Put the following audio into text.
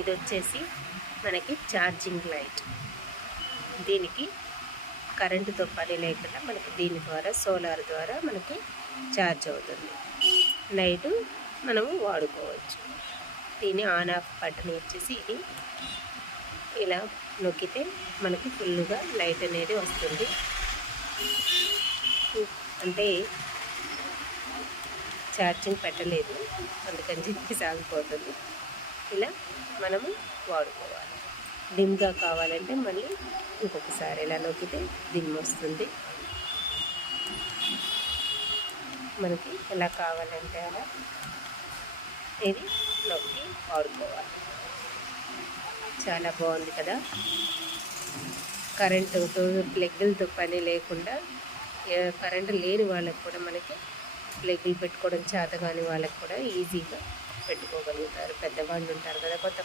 ఇది వచ్చేసి మనకి ఛార్జింగ్ లైట్. దీనికి కరెంటుతో పని లేకుండా మనకి దీని ద్వారా సోలార్ ద్వారా మనకి ఛార్జ్ అవుతుంది. లైటు మనము వాడుకోవచ్చు. దీని ఆన్ ఆఫ్ బటన్ వచ్చేసి ఇది. ఇలా నొక్కితే మనకి ఫుల్గా లైట్ అనేది వస్తుంది. అంటే ఛార్జింగ్ పెట్టలేదు. అందుకని చెప్పి సాగిపోతుంది ఇలా మనము వాడుకోవాలి. డిమ్గా కావాలంటే మళ్ళీ ఇంకొకసారి ఇలా నొక్కితే డిమ్ వస్తుంది. మనకి ఎలా కావాలంటే అలా ఇది నొక్కి వాడుకోవాలి. చాలా బాగుంది కదా? కరెంటుతో ప్లగ్గులతో పని లేకుండా కరెంటు లేని వాళ్ళకు కూడా మనకి ప్లగ్గులు పెట్టుకోవడం చేత కాని వాళ్ళకి కూడా ఈజీగా పెట్టుకోగలుగుతారు. పెద్దవాళ్ళు ఉంటారు కదా కొంత